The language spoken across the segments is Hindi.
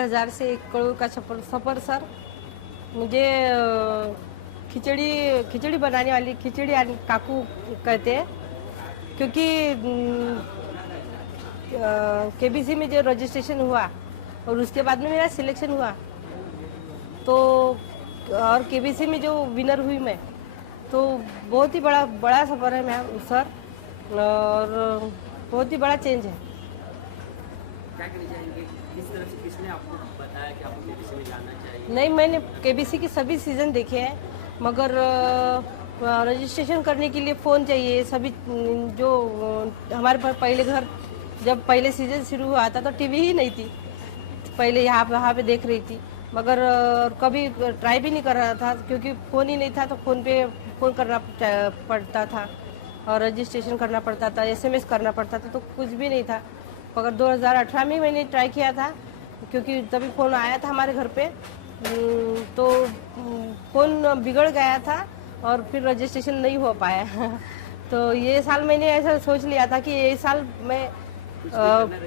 90,000 से 1 करोड़ का सफ़र सर। मुझे खिचड़ी बनाने वाली खिचड़ी काकू कहते हैं, क्योंकि केबीसी में जो रजिस्ट्रेशन हुआ और उसके बाद में मेरा सिलेक्शन हुआ, तो और केबीसी में जो विनर हुई मैं, तो बहुत ही बड़ा सफ़र है मैम सर, और बहुत ही बड़ा चेंज है। क्या कहना चाहेंगे, किस तरह से किसने आपको बताया कि आपको केबीसी में जाना चाहिए? नहीं, मैंने केबीसी के सभी सीज़न देखे हैं, मगर रजिस्ट्रेशन करने के लिए फ़ोन चाहिए सभी। जो हमारे पास पहले घर जब पहले सीज़न शुरू हुआ था तो टीवी ही नहीं थी, पहले यहाँ पे देख रही थी, मगर कभी ट्राई भी नहीं कर रहा था क्योंकि फ़ोन ही नहीं था। तो फ़ोन पे फ़ोन करना पड़ता था और रजिस्ट्रेशन करना पड़ता था, SMS करना पड़ता था, तो कुछ भी नहीं था। मगर 2018 में मैंने ट्राई किया था, क्योंकि तभी फ़ोन आया था हमारे घर पे, तो फ़ोन बिगड़ गया था और फिर रजिस्ट्रेशन नहीं हो पाया। तो ये साल मैंने ऐसा सोच लिया था कि ये साल मैं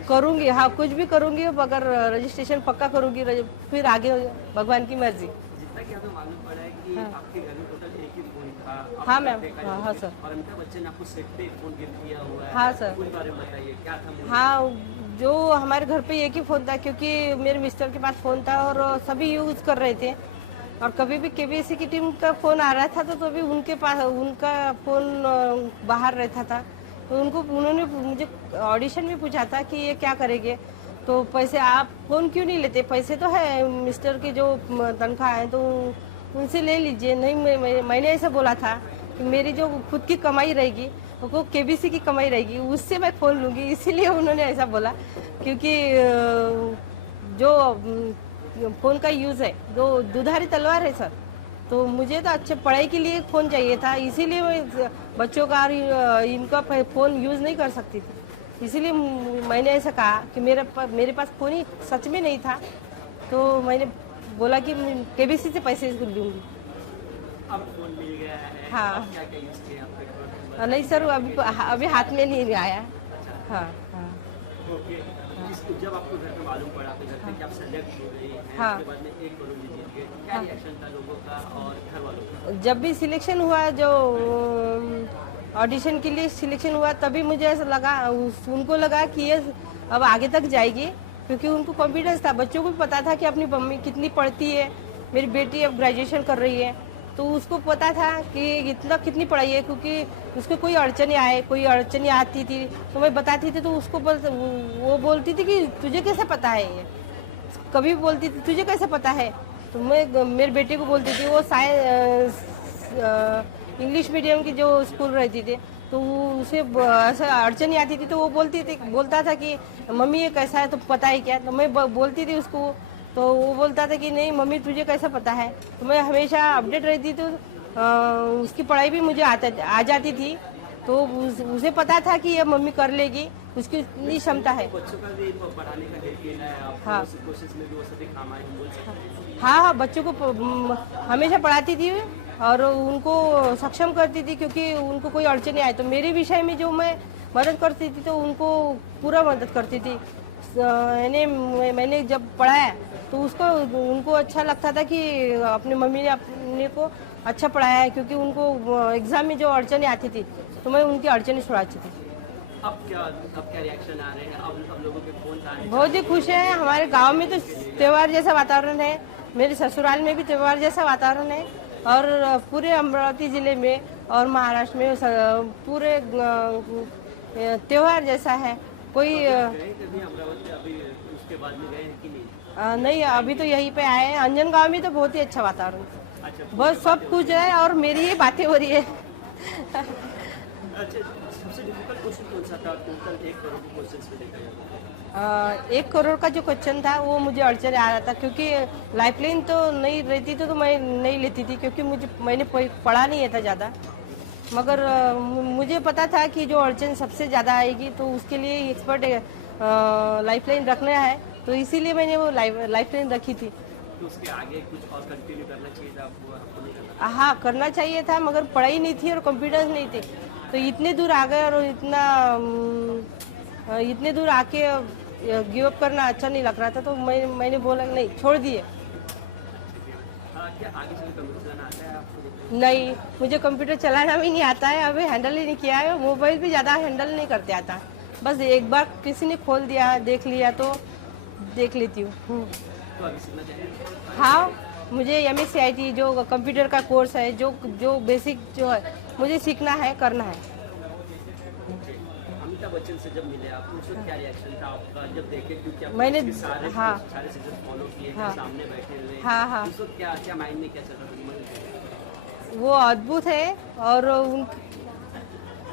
करूँगी, हाँ कुछ भी करूँगी, मगर रजिस्ट्रेशन पक्का करूँगी, फिर आगे भगवान की मर्जी। जितना कि हमें मालूम पड़ा है कि आपके घर में टोटल एक ही फोन था। हाँ मैम, हाँ सर। और अमिताभ बच्चन ने आपको सेट पे फोन गिफ्ट किया हुआ है। हाँ सर। उस बारे में बताइए, क्या था? हाँ, जो हमारे घर पे एक ही फ़ोन था, क्योंकि मेरे मिस्टर के पास फ़ोन था और सभी यूज़ कर रहे थे, और कभी भी केबीसी की टीम का फ़ोन आ रहा था तो भी उनके पास उनका फ़ोन बाहर रहता था। तो उन्होंने मुझे ऑडिशन में पूछा था कि ये क्या करेंगे, तो पैसे आप फ़ोन क्यों नहीं लेते, पैसे तो है मिस्टर की जो तनख्वाह है तो उनसे ले लीजिए। नहीं, मैंने ऐसा बोला था कि मेरी जो खुद की कमाई रहेगी वो केबीसी की कमाई रहेगी, उससे मैं फ़ोन लूँगी, इसीलिए उन्होंने ऐसा बोला। क्योंकि जो फ़ोन का यूज़ है जो दुधारी तलवार है सर, तो मुझे तो अच्छे पढ़ाई के लिए फ़ोन चाहिए था, इसीलिए मैं बच्चों का और इनका फ़ोन यूज़ नहीं कर सकती थी। इसीलिए मैंने ऐसा कहा कि मेरे पास फ़ोन ही सच में नहीं था, तो मैंने बोला कि केबीसी से पैसे लूँगी। अब फोन मिल गया है, हाँ। अब क्या क्या यूज़ किया आपके फोन में? नहीं सर, अभी हाथ में नहीं आया। हाँ हाँ। ओके, जब आपको घर पे मालूम पड़ा आपके घर पे कि आप सेलेक्ट हो गई हैं, हाँ। उसके बाद में 1 करोड़ भी जीत गए, क्या रिएक्शन था लोगों का और घर वालों का? जब भी सिलेक्शन हुआ, जो ऑडिशन के लिए सिलेक्शन हुआ, तभी मुझे ऐसा लगा, उनको लगा कि ये अब आगे तक जाएगी, क्योंकि उनको कॉन्फिडेंस था, बच्चों को भी पता था कि अपनी मम्मी कितनी पढ़ती है। मेरी बेटी अब ग्रेजुएशन कर रही है, तो उसको पता था कि इतना कितनी पढ़ाई है, क्योंकि उसको कोई अड़चने आती थी तो मैं बताती थी, तो उसको वो बोलती थी कि तुझे कैसे पता है ये, कभी बोलती थी तुझे कैसे पता है। तो मैं मेरे बेटे को बोलती थी, वो इंग्लिश मीडियम की जो स्कूल रहती थी, तो उसे ऐसा अड़चन आती थी, तो वो बोलता था कि मम्मी ये कैसा है तो पता है क्या। तो मैं बोलती थी उसको, तो वो बोलता था कि नहीं मम्मी तुझे कैसा पता है। तो मैं हमेशा अपडेट रहती, तो उसकी पढ़ाई भी मुझे आ जाती थी, तो उसे पता था कि ये मम्मी कर लेगी, उसकी इतनी क्षमता है। बच्चों का भी पढ़ाने का डेडिकेशन है, आप हाँ। उस कोशिश में भी वो सभी काम आए, हम बोल सकते हैं। हाँ, बच्चों को हमेशा पढ़ाती थी और उनको सक्षम करती थी, क्योंकि उनको कोई अड़चन नहीं आए तो मेरे विषय में जो मैं मदद करती थी तो उनको पूरा मदद करती थी। मैंने जब पढ़ाया तो उनको अच्छा लगता था कि अपनी मम्मी ने अपने को अच्छा पढ़ाया है, क्योंकि उनको एग्ज़ाम में जो अड़चनें आती थी तो मैं उनकी अड़चनें छुड़ाती थी। अब क्या रिएक्शन आ रहे हैं? अब लोगों के फोन आ रहे हैं? बहुत ही खुश है। हमारे गांव में तो त्यौहार जैसा वातावरण है, मेरे ससुराल में भी त्यौहार जैसा वातावरण है, और पूरे अमरावती ज़िले में और महाराष्ट्र में पूरे त्यौहार जैसा है। कोई गए कभी अमरावती, अभी उसके बाद में गए हैं कि नहीं? नहीं, अभी तो यहीं पे आए हैं। अंजन गांव में तो बहुत ही अच्छा वातावरण है, अच्छा, बस सब कुछ है और मेरी ही बातें हो रही है। अच्छा, सबसे डिफिकल्ट क्वेश्चन कौन सा था टोटल 1 करोड़ के क्वेश्चंस में देखा जाए? 1 करोड़ का जो क्वेश्चन था वो मुझे अड़चन आ रहा था, क्योंकि लाइफलाइन तो नहीं रहती तो मैं नहीं लेती थी, क्योंकि मैंने पढ़ा नहीं था ज़्यादा। मगर मुझे पता था कि जो अड़चन सबसे ज़्यादा आएगी तो उसके लिए एक्सपर्ट लाइफलाइन रखना है, तो इसीलिए मैंने वो लाइफलाइन रखी थी। तो उसके आगे कुछ और कंटिन्यू करना चाहिए था आपको नहीं करना? हाँ, करना चाहिए था, मगर पढ़ाई नहीं थी और कॉन्फिडेंस नहीं थी, तो इतने दूर आ गए और इतने दूर आके गिव अप करना अच्छा नहीं लग रहा था, तो मैंने बोला कि नहीं, छोड़ दिए। क्या आगे चल कंप्यूटर चलाना आता है आपको? नहीं, मुझे कंप्यूटर चलाना भी नहीं आता है, अभी हैंडल ही नहीं किया है। मोबाइल भी ज़्यादा हैंडल नहीं करते आता, बस एक बार किसी ने खोल दिया, देख लिया तो देख लेती हूँ। तो अभी सीखना चाहिए। हाँ, मुझे MSCIT जो कंप्यूटर का कोर्स है, जो जो बेसिक जो है मुझे सीखना है, करना है। अमिताभ बच्चन से जब मिले आप, उस वक्त क्या रिएक्शन था आपका जब देखे, क्योंकि आप मैंने- उसके सारे हाँ। सारे सीजन फॉलो किए हैं, हाँ। सामने बैठे हुए, हाँ, हाँ। उस वक्त क्या क्या माइंड में क्या चल रहा था, दिमाग में? वो अद्भुत है, और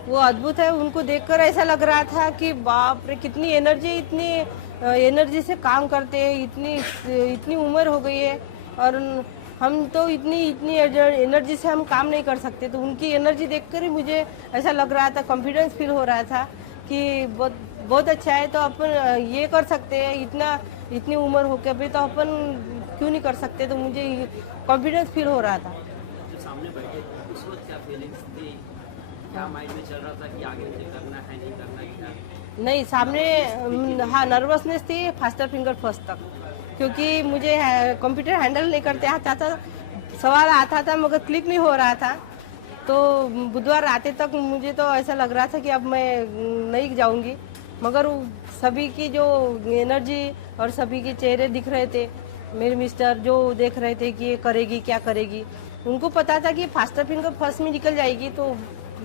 वो अद्भुत है। उनको देखकर ऐसा लग रहा था कि बाप रे, कितनी एनर्जी, इतनी एनर्जी से काम करते हैं, इतनी इतनी उम्र हो गई है, और हम तो इतनी इतनी एनर्जी से हम काम नहीं कर सकते। तो उनकी एनर्जी देखकर ही मुझे ऐसा लग रहा था, कॉन्फिडेंस फील हो रहा था कि बहुत बहुत अच्छा है, तो अपन ये कर सकते हैं, इतनी उम्र हो के भी तो अपन क्यों नहीं कर सकते। तो मुझे कॉन्फिडेंस फील हो रहा था। जो सामने बैठे उस वक्त क्या फीलिंग्स थी, क्या माइंड में चल रहा था कि आगे मुझे करना है, नहीं करना क्या? नहीं, सामने हाँ, नर्वसनेस थी फास्टर फिंगर फर्स्ट तक, क्योंकि मुझे कंप्यूटर हैंडल नहीं करते आता था, सवाल आता था मगर क्लिक नहीं हो रहा था। तो बुधवार आते तक मुझे तो ऐसा लग रहा था कि अब मैं नहीं जाऊंगी, मगर सभी की जो एनर्जी और सभी के चेहरे दिख रहे थे, मेरे मिस्टर जो देख रहे थे कि ये करेगी क्या करेगी, उनको पता था कि फास्टर फिंगर फर्स्ट में निकल जाएगी तो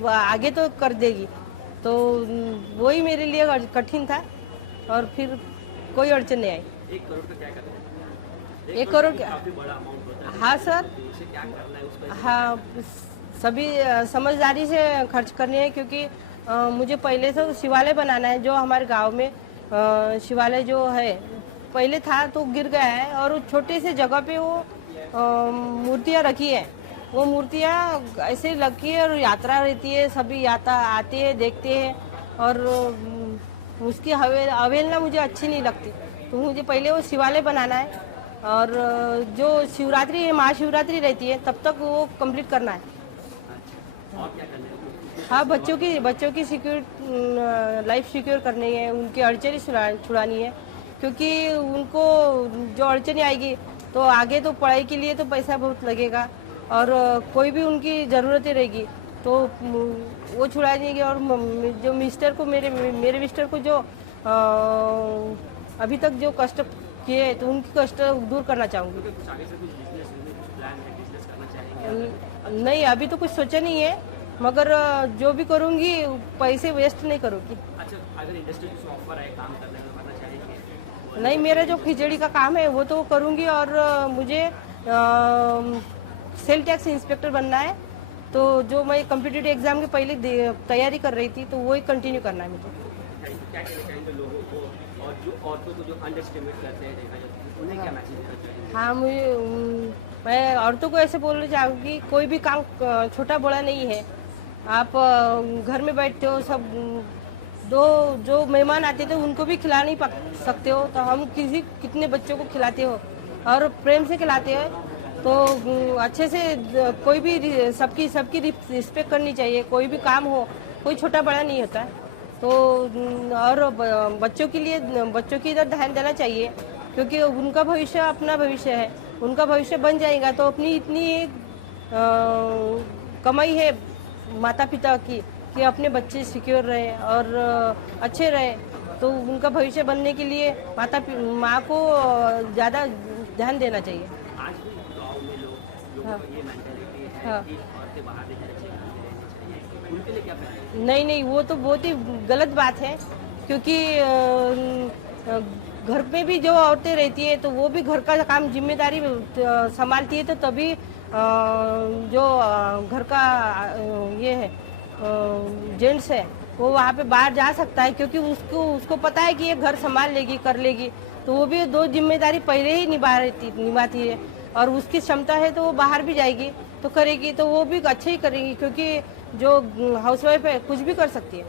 आगे तो कर देगी। तो वही मेरे लिए कठिन था, और फिर कोई अड़चन नहीं आई। 1 करोड़ का क्या करना है? 1 करोड़ काफी बड़ा अमाउंट होता है। हाँ सर, तो उसे क्या करना है उसका? हाँ, सभी समझदारी से खर्च करनी है, क्योंकि मुझे पहले से शिवालय बनाना है। जो हमारे गांव में शिवालय जो है पहले था तो गिर गया है, और वो छोटे से जगह पे वो मूर्तियाँ रखी है। वो मूर्तियाँ ऐसे रखी है, और यात्रा रहती है, सभी यात्रा आते हैं, देखते हैं, और उसकी अवहेलना मुझे अच्छी नहीं लगती। तो मुझे पहले वो शिवालय बनाना है, और जो शिवरात्रि महाशिवरात्रि रहती है तब तक वो कंप्लीट करना है। और क्या करना है? हाँ, बच्चों की सिक्योर लाइफ सिक्योर करनी है, उनकी अड़चनी छुड़ानी है, क्योंकि उनको जो अड़चनी आएगी तो आगे तो पढ़ाई के लिए तो पैसा बहुत लगेगा, और कोई भी उनकी ज़रूरतें रहेगी तो वो छुड़ा देंगे। और जो मिस्टर को मेरे मिस्टर को जो अभी तक जो कष्ट किए, तो उनकी कष्ट दूर करना चाहूँगी। कुछ आगे से कुछ बिजनेस प्लान है, बिजनेस करना चाहेंगे? नहीं, अभी तो कुछ सोचा नहीं है, मगर जो भी करूँगी पैसे वेस्ट नहीं करूँगी। अच्छा, अगर इंडस्ट्री कुछ ऑफर है काम करने में, करना चाहेंगे? नहीं, मेरा जो खिचड़ी का काम है वो तो करूँगी, और मुझे सेल टैक्स इंस्पेक्टर बनना है। तो जो मैं कॉम्पिटिटिव एग्ज़ाम के पहले तैयारी कर रही थी, तो वही कंटिन्यू करना है मुझे। क्या कहना चाहेंगे लोगों को, और जो औरतों को जो अंडर एस्टिमेट करते हैं, देखा जाए, उन्हें क्या मैसेज देना चाहेंगे? हाँ, मैं औरतों को ऐसे बोलना चाहूँगी, कोई भी काम छोटा बड़ा नहीं है। आप घर में बैठते हो, सब जो मेहमान आते थे उनको भी खिला नहीं सकते हो, तो हम कितने बच्चों को खिलाते हो और प्रेम से खिलाते हो। तो अच्छे से कोई भी सबकी रिस्पेक्ट करनी चाहिए। कोई भी काम हो, कोई छोटा बड़ा नहीं होता है। तो और बच्चों के लिए बच्चों की इधर ध्यान देना चाहिए, क्योंकि उनका भविष्य अपना भविष्य है। उनका भविष्य बन जाएगा तो अपनी इतनी कमाई है माता पिता की कि अपने बच्चे सिक्योर रहे और अच्छे रहे। तो उनका भविष्य बनने के लिए माँ को ज़्यादा ध्यान देना चाहिए। आज भी गाँव में लोगों हाँ। को ये मेंटालिटी है हाँ। कि औरतें बाहर नहीं जानी चाहिए, घर में रहनी चाहिए, उनके लिए क्या कहना है? नहीं, वो तो बहुत ही गलत बात है, क्योंकि घर में भी जो औरतें रहती है तो वो भी घर का काम जिम्मेदारी संभालती है, तो तभी जो घर का ये है जेंट्स है वो वहाँ पे बाहर जा सकता है, क्योंकि उसको पता है कि ये घर संभाल लेगी, कर लेगी। तो वो भी 2 जिम्मेदारी पहले ही निभाती है, और उसकी क्षमता है तो वो बाहर भी जाएगी तो करेगी, तो वो भी अच्छे ही करेगी, क्योंकि जो हाउसवाइफ है कुछ भी कर सकती है।